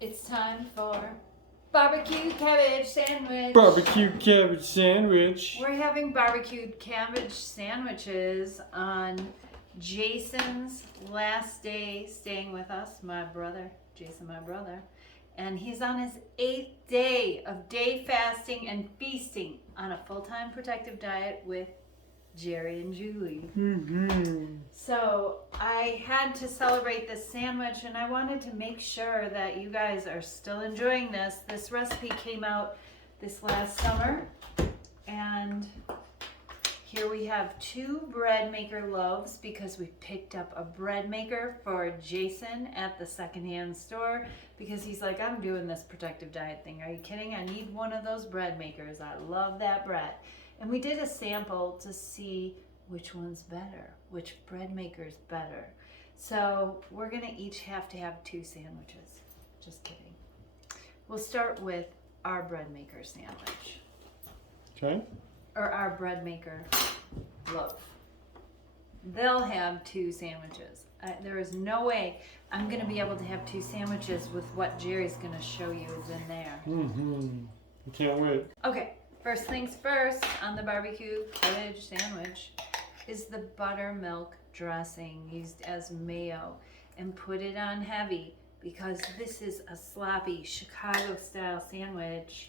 It's time for barbecue cabbage sandwich. Barbecue cabbage sandwich. We're having barbecued cabbage sandwiches on Jason's last day staying with us, my brother, Jason, my brother. And he's on his 8th day of day fasting and feasting on a full-time protective diet with Jerry and Julie. So I had to celebrate this sandwich, and I wanted to make sure that you guys are still enjoying this. This recipe came out this last summer, and here we have 2 bread maker loaves because we picked up a bread maker for Jason at the secondhand store because he's like, I'm doing this protective diet thing. Are you kidding? I need one of those bread makers. I love that bread. And we did a sample to see which one's better, which bread maker's better. So we're gonna each have to have 2 sandwiches. Just kidding. We'll start with our bread maker sandwich. Okay. Or our bread maker loaf. They'll have 2 sandwiches. There is no way I'm gonna be able to have 2 sandwiches with what Jerry's gonna show you is in there. I can't wait. Okay. First things first, on the barbecue cabbage sandwich is the buttermilk dressing used as mayo, and put it on heavy because this is a sloppy Chicago style sandwich.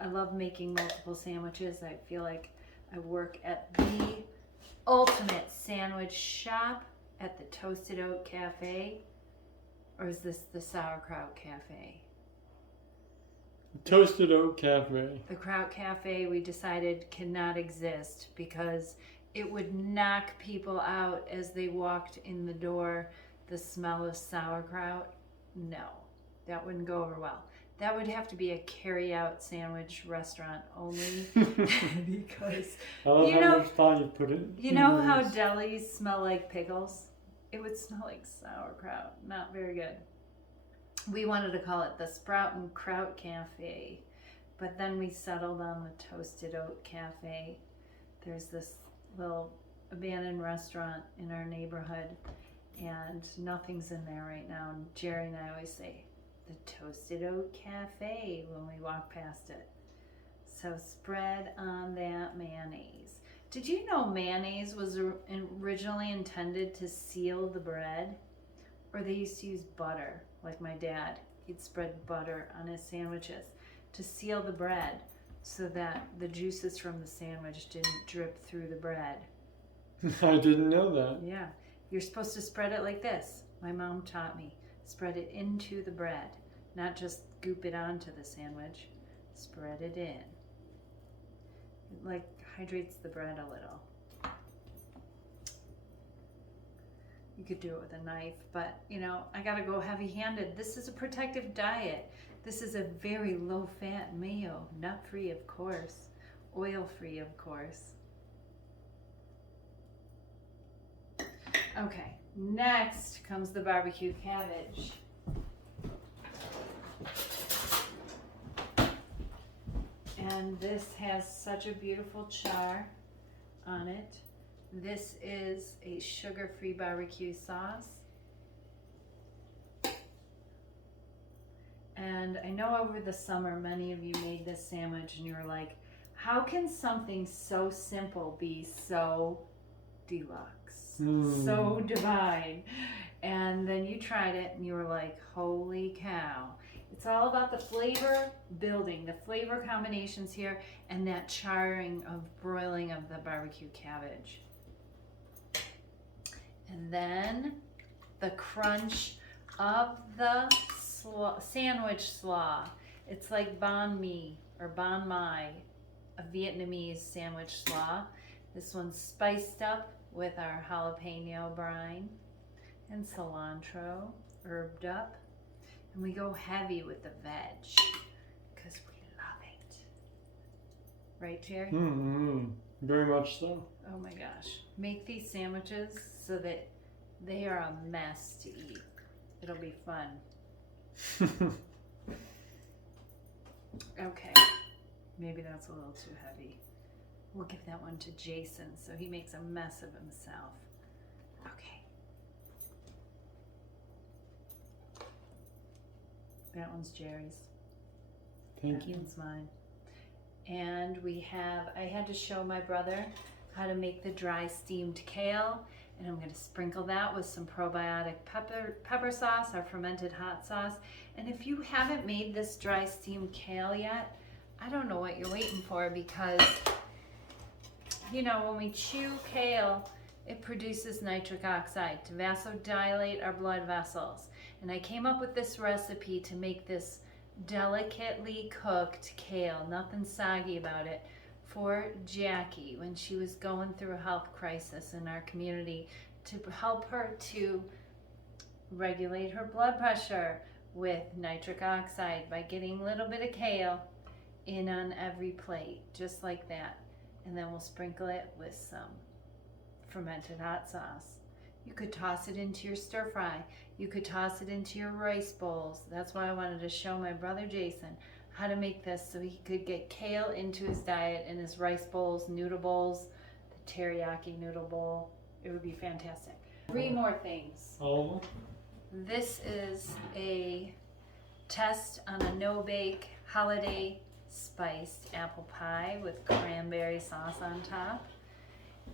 I love making multiple sandwiches. I feel like I work at the ultimate sandwich shop at the Toasted Oat Cafe, or is this the Sauerkraut Cafe? Toasted Oat Cafe. The Kraut Cafe, we decided, cannot exist because it would knock people out as they walked in the door. The smell of sauerkraut, no, that wouldn't go over well. That would have to be a carry-out sandwich restaurant only because I love how much thought you put in. You know how delis smell like pickles? It would smell like sauerkraut. Not very good. We wanted to call it the Sprout and Kraut Cafe, but then we settled on the Toasted Oat Cafe. There's this little abandoned restaurant in our neighborhood, and nothing's in there right now. And Jerry and I always say, the Toasted Oat Cafe when we walk past it. So spread on that mayonnaise. Did you know mayonnaise was originally intended to seal the bread? Or they used to use butter, like my dad. He'd spread butter on his sandwiches to seal the bread so that the juices from the sandwich didn't drip through the bread. I didn't know that. Yeah. You're supposed to spread it like this. My mom taught me. Spread it into the bread, not just goop it onto the sandwich. Spread it in. It like hydrates the bread a little. You could do it with a knife, but you know, I gotta go heavy-handed. This is a protective diet. This is a very low-fat mayo, nut-free of course, oil-free of course. Okay, next comes the barbecue cabbage. And this has such a beautiful char on it. This is a sugar-free barbecue sauce. And I know over the summer, many of you made this sandwich and you were like, how can something so simple be so deluxe, so divine? And then you tried it and you were like, holy cow. It's all about the flavor building, the flavor combinations here, and that charring of broiling of the barbecue cabbage. And then the crunch of the sandwich slaw. It's like banh mi or banh mai, a Vietnamese sandwich slaw. This one's spiced up with our jalapeno brine and cilantro, herbed up. And we go heavy with the veg because we love it. Right, Jerry? Very much so. Oh my gosh. Make these sandwiches so that they are a mess to eat. It'll be fun. Okay. Maybe that's a little too heavy. We'll give that one to Jason so he makes a mess of himself. Okay. That one's Jerry's. Thank That you. one's mine. And I had to show my brother how to make the dry steamed kale. And I'm going to sprinkle that with some probiotic pepper sauce, our fermented hot sauce. And if you haven't made this dry steamed kale yet, I don't know what you're waiting for, because, you know, when we chew kale, it produces nitric oxide to vasodilate our blood vessels. And I came up with this recipe to make this delicately cooked kale, nothing soggy about it, for Jackie when she was going through a health crisis in our community, to help her to regulate her blood pressure with nitric oxide by getting a little bit of kale in on every plate, just like that. And then we'll sprinkle it with some fermented hot sauce. You could toss it into your stir fry. You could toss it into your rice bowls. That's why I wanted to show my brother Jason how to make this, so he could get kale into his diet, in his rice bowls, noodle bowls, the teriyaki noodle bowl. It would be fantastic. 3 more things. All of them? This is a test on a no-bake holiday spiced apple pie with cranberry sauce on top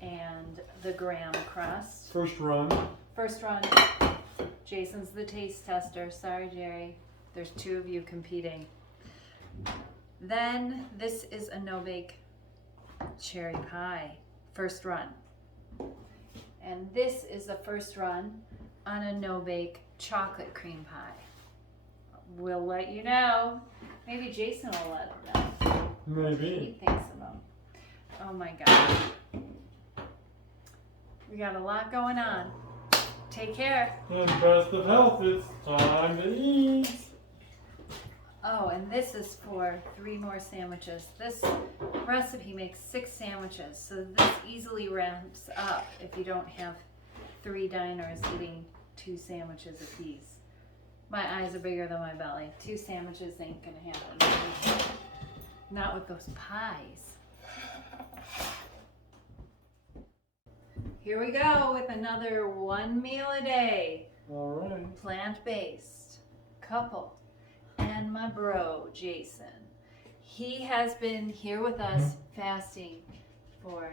and the graham crust. First run. First run. Jason's the taste tester. Sorry, Jerry. There's 2 of you competing. Then this is a no-bake cherry pie. First run. And this is the first run on a no-bake chocolate cream pie. We'll let you know. Maybe Jason will let him know. Maybe. He thinks of them. Oh my gosh. We got a lot going on. Take care. And best of health, it's time to eat. Oh, and this is for 3 more sandwiches. This recipe makes 6 sandwiches, so this easily ramps up if you don't have 3 diners eating 2 sandwiches apiece. My eyes are bigger than my belly. 2 sandwiches ain't gonna happen. Not with those pies. Here we go with another 1 meal a day. All right. Plant-based couple. And my bro, Jason. He has been here with us fasting for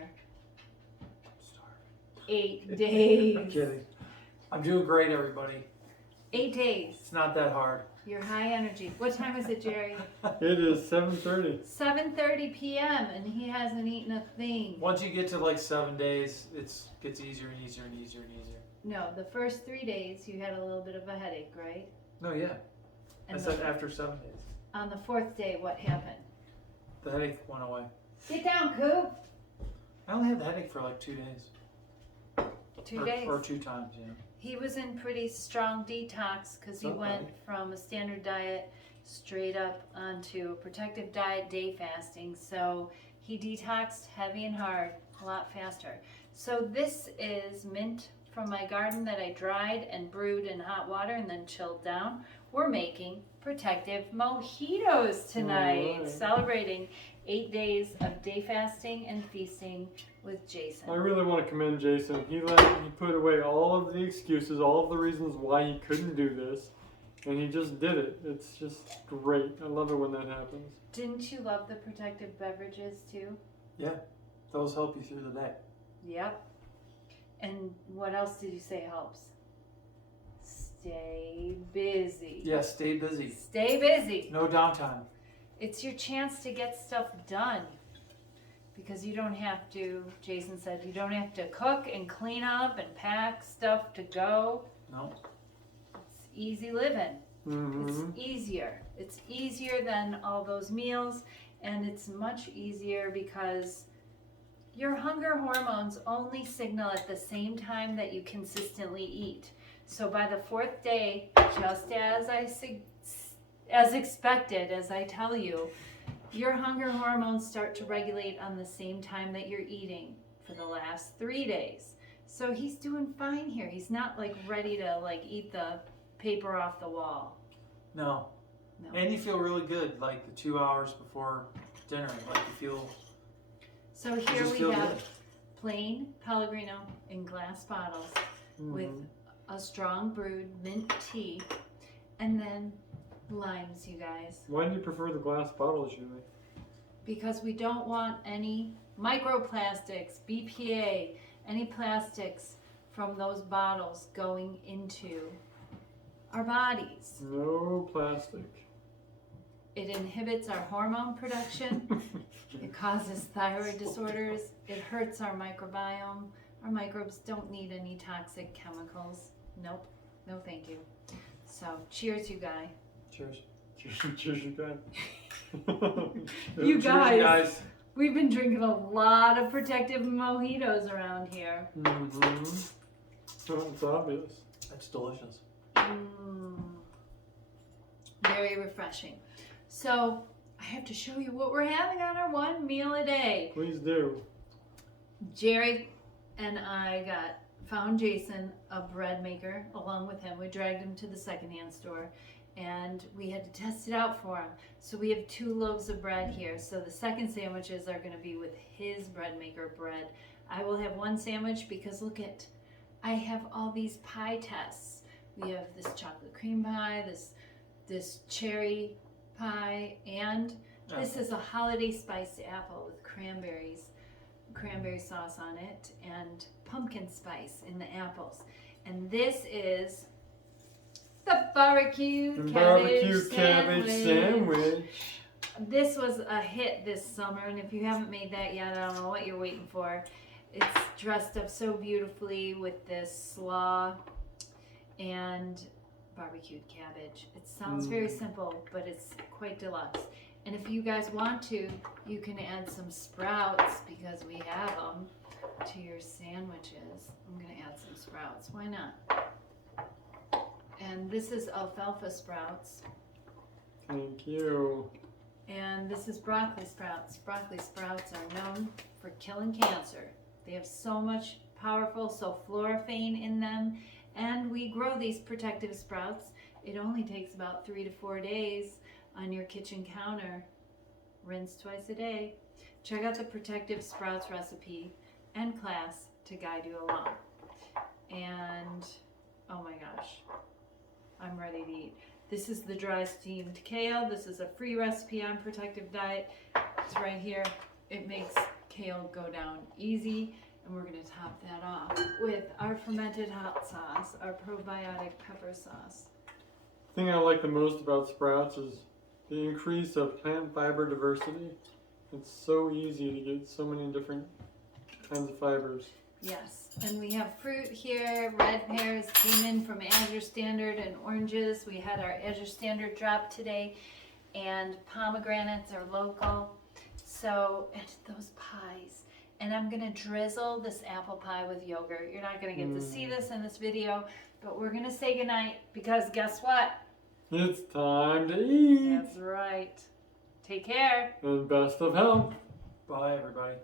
8 days. I'm kidding. I'm doing great, everybody. 8 days. It's not that hard. You're high energy. What time is it, Jerry? It is 7:30. 7:30 p.m. and he hasn't eaten a thing. Once you get to like 7 days, it gets easier and easier and easier and easier. No, the first 3 days you had a little bit of a headache, right? No, yeah. I And said after 7 days. on the 4th day, what happened? The headache went away. Get down, Coop. I only had the headache for like 2 days. 2 days. Or 2 times, yeah. He was in pretty strong detox because he Okay. went from a standard diet straight up onto a protective diet, day fasting. So he detoxed heavy and hard a lot faster. So this is mint from my garden that I dried and brewed in hot water and then chilled down. We're making protective mojitos tonight, Alright. celebrating 8 days of day fasting and feasting with Jason. I really want to commend Jason. He put away all of the excuses, all of the reasons why he couldn't do this, and he just did it. It's just great. I love it when that happens. Didn't you love the protective beverages too? Yeah. Those help you through the day. Yep. And what else did you say helps? Stay busy. Yeah, stay busy. Stay busy. No downtime. It's your chance to get stuff done. Because you don't have to, Jason said, you don't have to cook and clean up and pack stuff to go. No. It's easy living. Mm-hmm. It's easier. It's easier than all those meals, and it's much easier because your hunger hormones only signal at the same time that you consistently eat. So by the 4th day, just as expected, as I tell you, your hunger hormones start to regulate on the same time that you're eating for the last 3 days. So he's doing fine here. He's not like ready to like eat the paper off the wall. No. No. And you feel really good like the 2 hours before dinner. Like you feel, So you here just we feel have good. plain Pellegrino in glass bottles with a strong brewed mint tea, and then limes, you guys. Why do you prefer the glass bottles usually? Because we don't want any microplastics, BPA, any plastics from those bottles going into our bodies. No plastic. It inhibits our hormone production. It causes thyroid disorders. It hurts our microbiome. Our microbes don't need any toxic chemicals. Nope. No thank you. So, cheers, you guys. Cheers. Cheers, you guys. You Cheers, guys. We've been drinking a lot of protective mojitos around here. Mm-hmm. Oh, it's obvious. That's delicious. Very refreshing. So, I have to show you what we're having on our one meal a day. Please do. Jerry and I found Jason a bread maker along with him. We dragged him to the secondhand store and we had to test it out for him. So we have 2 loaves of bread here. So the second sandwiches are going to be with his bread maker bread. I will have 1 sandwich because look at, I have all these pie tests. We have this chocolate cream pie, this cherry pie, and this is a holiday spiced apple with cranberry sauce on it and pumpkin spice in the apples. And this is the barbecue cabbage sandwich. This was a hit this summer, and if you haven't made that yet, I don't know what you're waiting for. It's dressed up so beautifully with this slaw and barbecued cabbage. It sounds very simple, but it's quite deluxe. And if you guys want to, you can add some sprouts because we have them to your sandwiches. I'm going to add some sprouts. Why not? And this is alfalfa sprouts. Thank you. And this is broccoli sprouts. Broccoli sprouts are known for killing cancer. They have so much powerful sulforaphane in them. And we grow these protective sprouts. It only takes about 3 to 4 days on your kitchen counter. Rinse twice a day. Check out the protective sprouts recipe and class to guide you along. And oh my gosh, I'm ready to eat. This is the dry steamed kale. This is a free recipe on Protective Diet. It's right here. It makes kale go down easy. And we're going to top that off with our fermented hot sauce, our probiotic pepper sauce. The thing I like the most about sprouts is the increase of plant fiber diversity. It's so easy to get so many different kinds of fibers. Yes, and we have fruit here. Red pears came in from Azure Standard and oranges. We had our Azure Standard drop today, and pomegranates are local. So, and those pies. And I'm going to drizzle this apple pie with yogurt. You're not going to get to see this in this video, but we're going to say goodnight because guess what? It's time to eat. That's right. Take care. And best of health. Bye, everybody.